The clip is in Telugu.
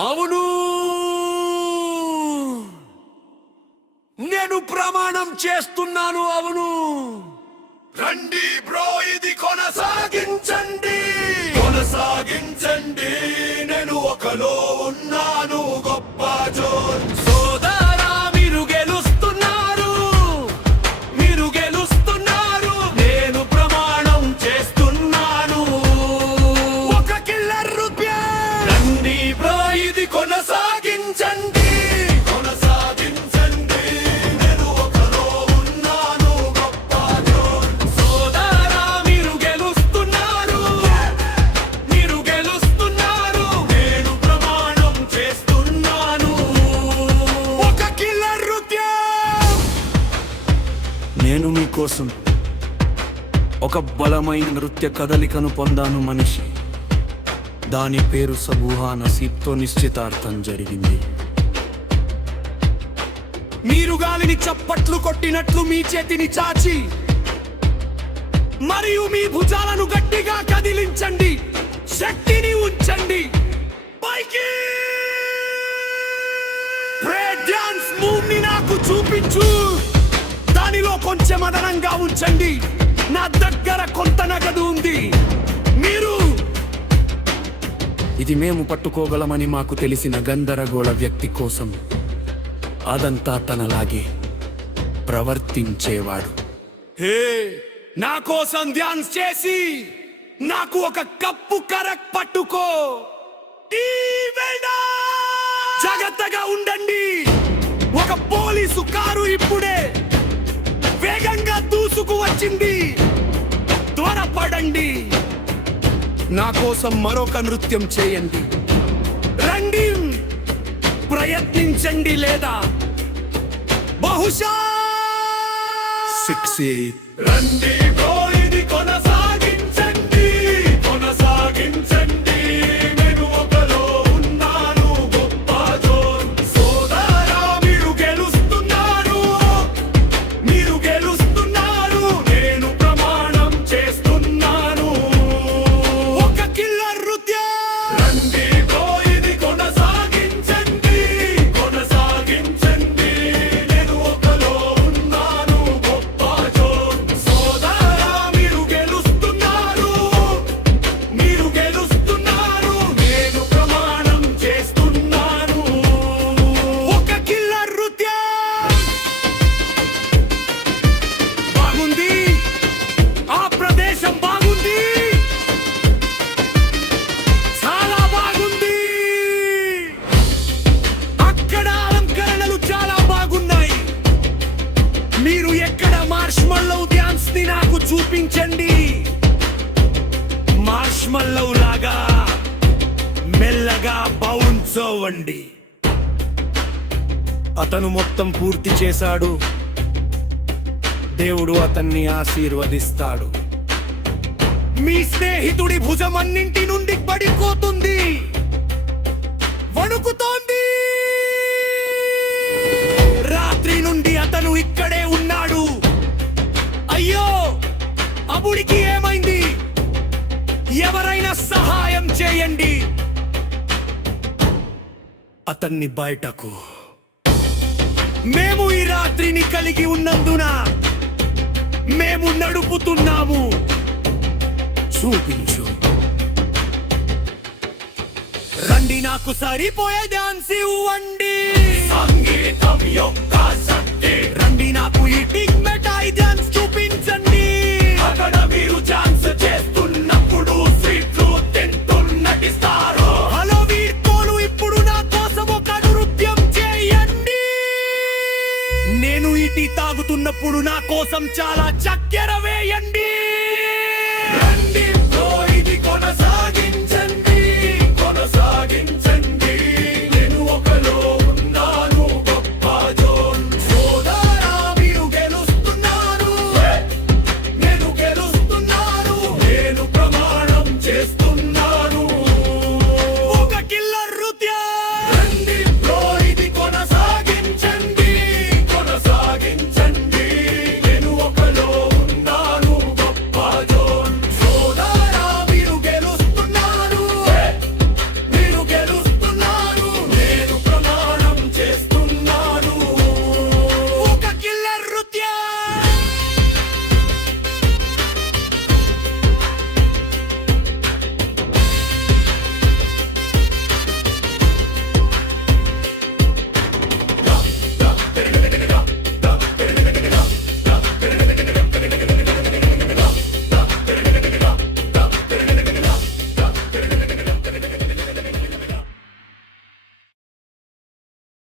అవును, నేను ప్రమాణం చేస్తున్నాను. అవును, రండి బ్రో, ఇది కొనసాగించండి, కొనసాగించండి. నేను ఒకలో ఉన్నాను, గొప్ప జోన్. సోదరా, మీరు గెలుస్తున్నారు, మీరు గెలుస్తున్నారు. నేను ప్రమాణం చేస్తున్నాను, ఒక కిల్లర్ రూపాయ. రండి బ్రో, ఇది కొనసాగించండి, కొనసాగించండి. నేను ఒకలో ఉన్నాను, గొప్ప జోన్. సోదరా, మీరు గెలుస్తున్నారు, మీరు గెలుస్తున్నారు. నేను ప్రమాణం చేస్తున్నాను, ఒక కిల్లర్ రూపాయ. నేను మీకోసం ఒక బలమైన నృత్య కదలికను పొందాను మనిషి. దాని పేరు సబూహా. నసీబ్తో నిశ్చితార్థం జరిగింది. మీరు గాలిని చప్పట్లు కొట్టినట్లు మీ చేతిని చాచి మరియు మీ భుజాలను గట్టిగా కదిలించండి. శక్తిని ఉంచండి పైకి. బ్రేక్ డాన్స్ మూవ్ ని నాకు చూపించు. దానిలో కొంచెం అదనంగా ఉంచండి. నా దగ్గర కొంత నగదు ఉంది. మీరు ఇది మేము పట్టుకోగలమని మాకు తెలిసిన గందరగోళ వ్యక్తి కోసం అదంతా తనలాగే ప్రవర్తించేవాడు. హే, నా కోసం ధ్యాన్స్ చేసి నాకు ఒక కప్పు కరక్ పట్టుకో. జాగ్రత్తగా ఉండండి. ఒక పోలీసు కారు ఇప్పుడే వేగంగా దూసుకు వచ్చింది. త్వరపడండి. నా కోసం మరొక నృత్యం చేయండి. రండి, ప్రయత్నించండి, లేదా బహుశా రండి బ్రో, ఇది కొనసాగించండి, కొనసాగించండి. నేను ఒకలో ఉన్నాను, గొప్ప జోన్. సోదరా, మీరు గెలుస్తున్నారు, మీరు గెలుస్తున్నారు. నేను ప్రమాణం చేస్తున్నాను, ఒక కిల్లర్ నృత్యం. రండి బ్రో, ఇది కొనసాగించండి, కొనసాగించండి. నేను ఒకలో ఉన్నాను, గొప్ప జోన్. సోదరా, మీరు గెలుస్తున్నారు, మీరు గెలుస్తున్నారు. నేను ప్రమాణం చేస్తున్నాను, ఒక కిల్లర్ నృత్యం. బాగుంది, ఆ ప్రదేశం బాగుంది, చాలా బాగుంది. అక్కడ అలంకరణలు చాలా బాగున్నాయి. మీరు ఎక్కడ మార్ష్మల్లౌ డ్యాన్స్ ని నాకు చూపించండి. మార్ష్మల్లౌ లాగా మెల్లగా బౌన్స్ అవ్వండి. అతను మొత్తం పూర్తి చేశాడు. దేవుడు అతన్ని ఆశీర్వదిస్తాడు. మీ స్నేహితుడి భుజం అన్నింటి నుండి పడిపోతుంది, వణుకుతోంది. రాత్రి నుండి అతను ఇక్కడే ఉన్నాడు. అయ్యో, అబుడికి ఏమైంది? ఎవరైనా సహాయం చేయండి అతన్ని బయటకు. మేము ఈ రాత్రిని కలిగి ఉన్నందున మేము నడుపుతున్నాము. చూపించు. రండి, నాకు సరిపోయే డాన్స్ ఇవ్వండి. సంగీతం యొక్క శక్తి. రండి, నాకు ఈ టిక్ మెటాయి డాన్స్ చూపించండి. అక్కడ మీరు డాన్స్ చేస్తున్నప్పుడు స్వీట్లు తింటూ నటిస్తారు. హలో వీర్కోలు, ఇప్పుడు నా కోసం ఒక నృత్యం చేయండి. నేను ఈ టీ తాగుతున్నప్పుడు నా కోసం చాలా చక్కెర వేయండి.